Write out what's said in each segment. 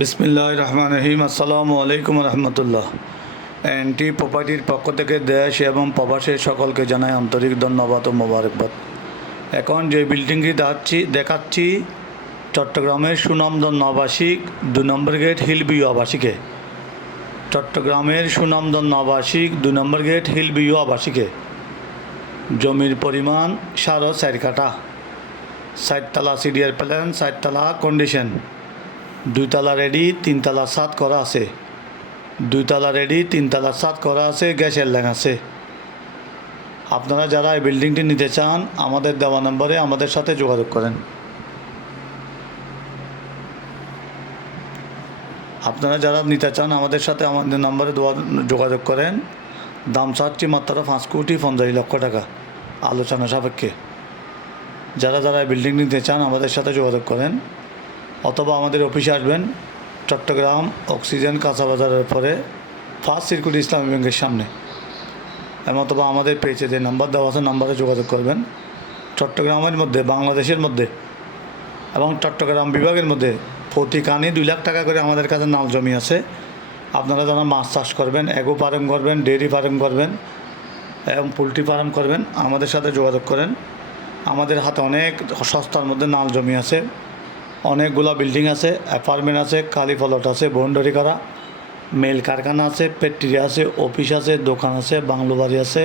বিসমিল্লাহির রহমানির রহিম। আসসালামু আলাইকুম রহমতুল্লাহ। এনটি প্রপার্টির পক্ষ থেকে দেশ এবং প্রবাসের সকলকে জানাই আন্তরিক ধন্যবাদ ও মোবারকবাদ। এখন যে বিল্ডিংটি দেখাচ্ছি চট্টগ্রামের সুনামধন্য আবাসিক 2 নম্বর গেট হিলভিউ আবাসিকে। চট্টগ্রামের সুনামধন্য আবাসিক 2 নম্বর গেট হিলভিউ আবাসিকে জমির পরিমাণ 4.5 কাঠা, 4 তলা সিডিআর প্ল্যান, 4 তলা কন্ডিশন, 2 তলা রেডি, 3 তলা ছাদ করা আছে। 2 তলা রেডি, 3 তলা ছাদ করা আছে, গ্যাসের লাইন আছে। আপনারা যারা এই বিল্ডিংটি নিতে চান আমাদের দেওয়া নম্বরে আমাদের সাথে যোগাযোগ করেন। আপনারা যারা নিতে চান আমাদের সাথে আমাদের নম্বরে যোগাযোগ করেন। দাম চাচ্ছি মাত্র 5,50,00,000 টাকা আলোচনা সাপেক্ষে। যারা এই বিল্ডিং নিতে চান আমাদের সাথে যোগাযোগ করেন, অথবা আমাদের অফিসে আসবেন চট্টগ্রাম অক্সিজেন কাঁচা বাজারের পরে ফার্স্ট সিরকুট ইসলামী ব্যাংকের সামনে, অথবা আমাদের পেজে যে নাম্বার দেওয়া আছে নাম্বারে যোগাযোগ করবেন। চট্টগ্রামের মধ্যে, বাংলাদেশের মধ্যে এবং চট্টগ্রাম বিভাগের মধ্যে প্রতি কানি 2 লাখ টাকা করে আমাদের কাছে নাল জমি আছে। আপনারা যারা মাছ চাষ করবেন, এগো ফার্ম করবেন, ডেয়ারি ফার্ম করবেন এবং পোলট্রি ফার্ম করবেন, আমাদের সাথে যোগাযোগ করেন। আমাদের হাতে অনেক সস্তার মধ্যে নাল জমি আছে, অনেকগুলো বিল্ডিং আছে, অ্যাপার্টমেন্ট আছে, কালি প্লট আছে, বাউন্ডারি করা, মেল কারখানা আছে, ফ্যাক্টরি আছে, অফিস আছে, দোকান আছে, বাংলো বাড়ি আছে,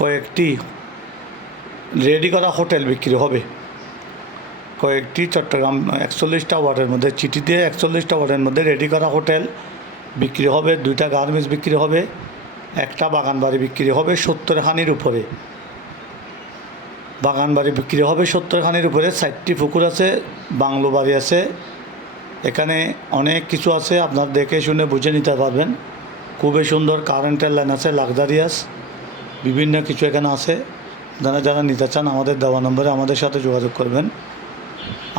কয়েকটি রেডি করা হোটেল বিক্রি হবে। কয়েকটি চট্টগ্রাম 41টা ওয়ার্ডের মধ্যে, চিঠি দিয়ে 41টা ওয়ার্ডের মধ্যে রেডি করা হোটেল বিক্রি হবে, 2টা গার্মেন্টস বিক্রি হবে, একটা বাগান বাড়ি বিক্রি হবে 70 খানির উপরে। বাগান বাড়ি বিক্রি হবে 70 খানির উপরে, 4টি পুকুর আছে, বাংলো বাড়ি আছে। এখানে অনেক কিছু আছে, আপনার দেখে শুনে বুঝে নিতে পারবেন। খুবই সুন্দর কারেন্টের লাইন আছে, লাক্সারিয়াস বিভিন্ন কিছু এখানে আছে। যারা নিতে চান আমাদের দেওয়া নম্বরে আমাদের সাথে যোগাযোগ করবেন।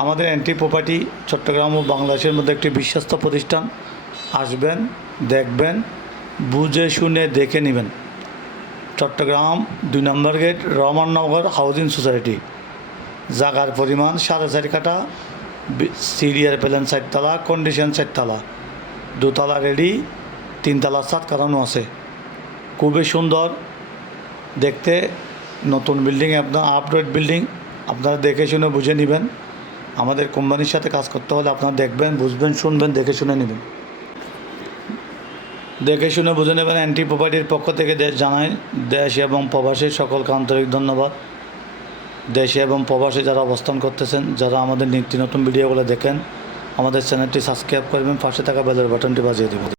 আমাদের এনটি প্রপার্টি চট্টগ্রাম ও বাংলাদেশের মধ্যে একটি বিশ্বস্ত প্রতিষ্ঠান। আসবেন, দেখবেন, বুঝে শুনে দেখে নেবেন। চট্টগ্রাম 2 নম্বর গেট রহমাননগর হাউজিং সোসাইটি। জায়গার পরিমাণ 4.5 কাঠা, সিডিআর প্ল্যান 4 তলা, কন্ডিশন 4 তলা, 2 তলা রেডি, 3 তলা ছাদ করানো আছে। খুবই সুন্দর দেখতে, নতুন বিল্ডিং, আপনার আপডেট বিল্ডিং। আপনারা দেখে শুনে বুঝে নেবেন। আমাদের কোম্পানির সাথে কাজ করতে হলে আপনারা দেখবেন, বুঝবেন, শুনবেন, দেখে শুনে নেবেন। দেখে শুনে বুঝে নেবেন। এনটি প্রপার্টির পক্ষ থেকে জানাই দেশ এবং প্রবাসের সকলকে আন্তরিক ধন্যবাদ। দেশে এবং প্রবাসে যারা অবস্থান করতেছেন, যারা আমাদের নিত্য নতুন ভিডিওগুলো দেখেন, আমাদের চ্যানেলটি সাবস্ক্রাইব করবেন, পাশে থাকা বেলের বাটনটি বাজিয়ে দেবেন।